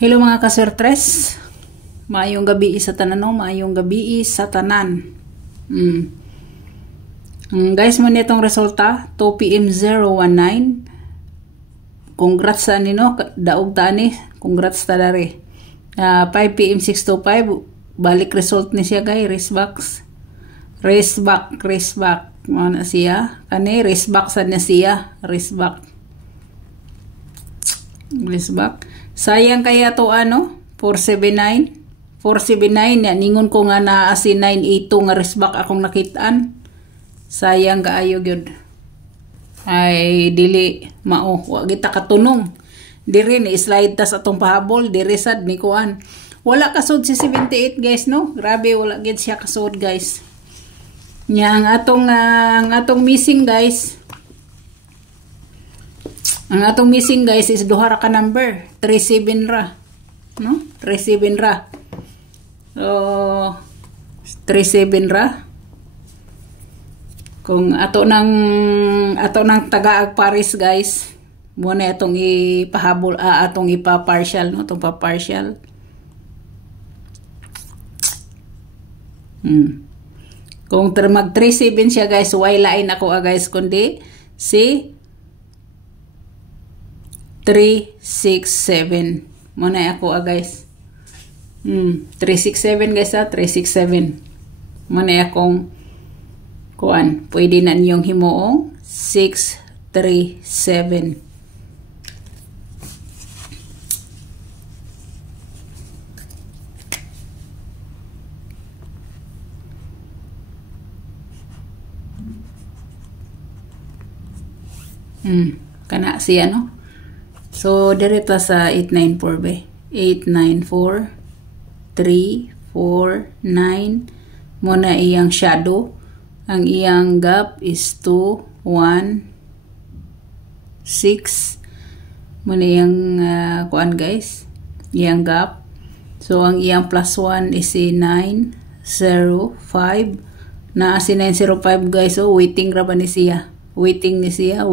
Hello mga kasertres. Maayong gabi sa tanan, no? Maayong gabi sa tanan. Guys, mo nitong resulta 2 PM 019. Congrats sa nino, daog tani. Congrats ta dare. 5 PM 625 balik result ni siya guys, race back mo na siya. Kani race back sa na siya, race back. Sayang kaya to 479 ya ningon ko nga na si 982 nga resback akong nakitaan. Sayang kaayo gyud. Ay dili mao wa kita katunong. Diri ni slide tas atong pahabol diri sad ni kuan. Wala kasud si 78 guys, no? Grabe wala gid siya kasud guys. Nya ang atong missing guys. Ang atong missing guys is duha ra ka number, 37 ra. No? 37 ra. So 37 ra. Kung ato nang tagaag Paris guys, mo na atong ipahabol atong ipa-partial, no? Atong pa-partial. Kung mag 37 siya guys, why lain ako guys kundi si 367 muna ako guys. 367 guys 367 muna akong kuan. Pwede na niyong himuong 637. Kana siya, no? So, direta sa 894 ba? 894, 3, 4, 9. Muna iyang shadow. Ang iyang gap is 2, 1, 6. Muna iyang kuan guys. Iyang gap. So, ang iyang plus 1 is si 9, 0, 5. Na si 905 guys. So, waiting ra ba ni siya? Waiting ni siya.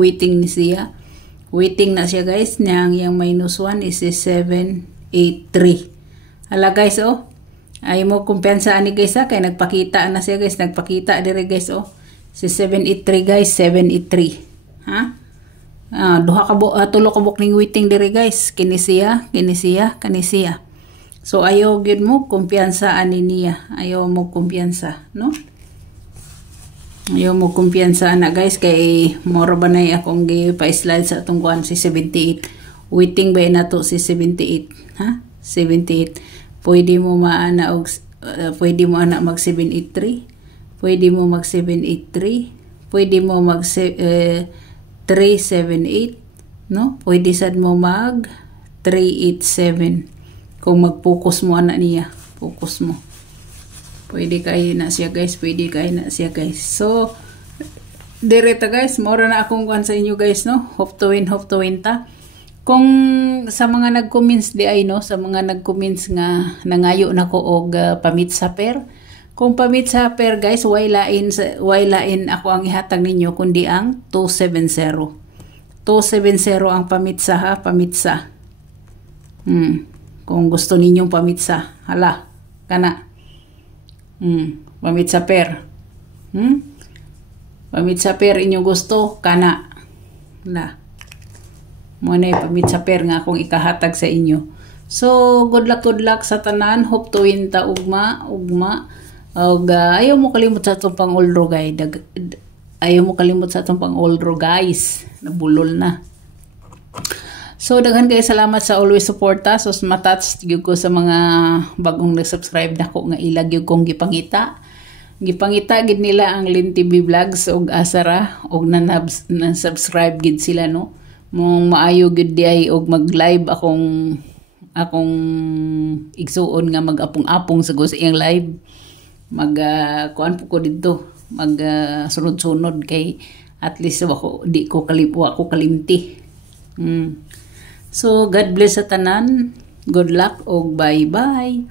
Waiting na siya guys. Nang yung minus 1 is 783. Hala guys ay mo kumpiyansa ani guys kay nagpakita na siya guys. Nagpakita dire guys si 783 guys. 783 ha. Tulo ka buk ning waiting dire guys. Kini siya. So ayaw gyud mo kumpiyansa ani niya. Ayaw mo kumpiyansa, no? Ayaw mo kumpiyansa na guys kay moro ba na akong pa-slide sa atong kuan si 78. Waiting ba na to si 78 ha? 78. Pwede mo maana og pwede mo ana mag 783. Pwede mo mag 783. Pwede mo mag 378, no? Pwede sad mo mag 387. Kung mag-focus mo ana niya, focus mo. Pwede kayo na siya guys. So, direta guys. Mora na akong kuhan sa inyo guys, no? Hope to win ta. Kung sa mga nag-comments di ay, no? Sa mga nag-comments nga nangayo na ko og pamit sa pair. Kung pamit sa pair guys, why lain ako ang ihatag ninyo kundi ang 270. 270 ang pamit sa ha. Kung gusto ninyong pamit sa. Hala. Kana. Pamit sa pair. Pamit sa pair inyong gusto, kana. Muna pamit sa pair nga akong ikahatag sa inyo. So, good luck sa tanan. Hope to win ta ugma. Ayaw mo kalimot sa itong pang-oldro guys. Nabulol na. So, daghan kayo salamat sa always suporta. So, matouch ko sa mga bagong nag-subscribe na ko nga ilag yung kong gipangita. Gipangita gid nila ang Lynn TV Vlogs og asara og na-subscribe gid sila, no? Mong maayo gid di ay og mag-live akong igsuon nga mag-apong-apong sa iyang live. Kuan po ko dito. Sunod-sunod kay at least ako kalimti. So, God bless sa tanan. Good luck og bye-bye.